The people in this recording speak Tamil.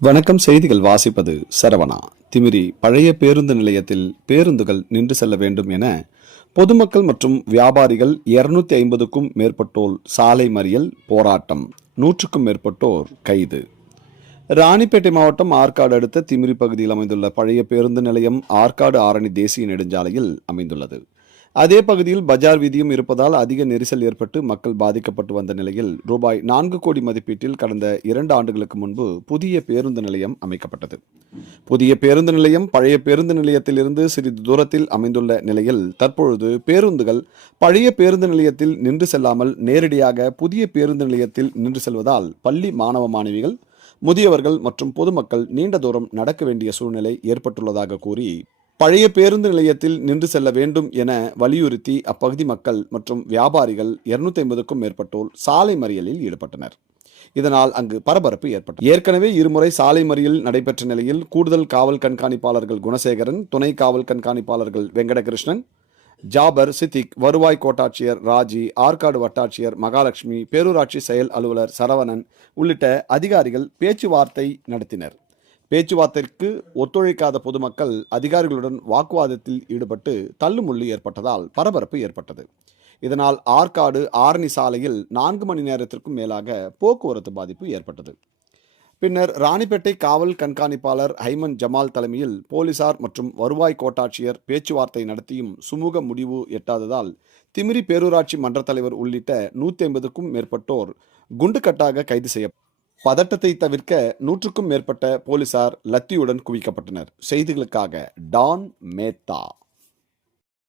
வணக்கம். செய்திகள் வாசிப்பது சரவணா. திமிரி பழைய பேருந்து நிலையத்தில் பேருந்துகள் நின்று செல்ல வேண்டும் என பொதுமக்கள் மற்றும் வியாபாரிகள் 250க்கும் மேற்பட்டோர் சாலை மறியல் போராட்டம், 100க்கும் மேற்பட்டோர் கைது. ராணிப்பேட்டை மாவட்டம் ஆற்காடு அடுத்த திமிரி பகுதியில் அமைந்துள்ள பழைய பேருந்து நிலையம் ஆற்காடு ஆரணி தேசிய நெடுஞ்சாலையில் அமைந்துள்ளது. அதே பகுதியில் பஜார் வீதியும் இருப்பதால் அதிக நெரிசல் ஏற்பட்டு மக்கள் பாதிக்கப்பட்டு வந்த நிலையில் ரூபாய் 4 கோடி மதிப்பீட்டில் கடந்த 2 ஆண்டுகளுக்கு முன்பு புதிய பேருந்து நிலையம் அமைக்கப்பட்டது. புதிய பேருந்து நிலையம் பழைய பேருந்து நிலையத்திலிருந்து சிறிது தூரத்தில் அமைந்துள்ள நிலையில் தற்பொழுது பேருந்துகள் பழைய பேருந்து நிலையத்தில் நின்று செல்லாமல் நேரடியாக புதிய பேருந்து நிலையத்தில் நின்று செல்வதால் பள்ளி மாணவ மாணவிகள், முதியவர்கள் மற்றும் பொதுமக்கள் நீண்ட தூரம் நடக்க வேண்டிய சூழ்நிலை ஏற்பட்டுள்ளதாக கூறி பழைய பேருந்து நிலையத்தில் நின்று செல்ல வேண்டும் என வலியுறுத்தி அப்பகுதி மக்கள் மற்றும் வியாபாரிகள் 250க்கும் மேற்பட்டோர் சாலை மறியலில் ஈடுபட்டனர். இதனால் அங்கு பரபரப்பு ஏற்பட்டது. ஏற்கனவே இருமுறை சாலை மறியல் நடைபெற்ற நிலையில் கூடுதல் காவல் கண்காணிப்பாளர்கள் குணசேகரன், துணை காவல் கண்காணிப்பாளர்கள் வெங்கடகிருஷ்ணன், ஜாபர், சித்திக், வருவாய் கோட்டாட்சியர் ராஜி, ஆற்காடு வட்டாட்சியர் மகாலட்சுமி, பேரூராட்சி செயல் அலுவலர் சரவணன் உள்ளிட்ட அதிகாரிகள் பேச்சுவார்த்தை நடத்தினர். பேச்சுவார்த்தைக்கு ஒத்துழைக்காத பொதுமக்கள் அதிகாரிகளுடன் வாக்குவாதத்தில் ஈடுபட்டு தள்ளுமுள்ளு ஏற்பட்டதால் பரபரப்பு ஏற்பட்டது. இதனால் ஆற்காடு ஆரணி சாலையில் 4 மணி நேரத்திற்கும் மேலாக போக்குவரத்து பாதிப்பு ஏற்பட்டது. பின்னர் ராணிப்பேட்டை காவல் கண்காணிப்பாளர் ஹைமன் ஜமால் தலைமையில் போலீசார் மற்றும் வருவாய் கோட்டாட்சியர் பேச்சுவார்த்தை நடத்தியும் சுமூக முடிவு எட்டாததால் திமிரி பேரூராட்சி மன்ற தலைவர் உள்ளிட்ட 150க்கும் மேற்பட்டோர் குண்டுக்கட்டாக கைது செய்யப்பட்டனர். பதட்டத்தை தவிர்க்க 100க்கும் மேற்பட்ட போலீசார் லத்தியுடன் குவிக்கப்பட்டனர். செய்திகளுக்காக டான் மேத்தா.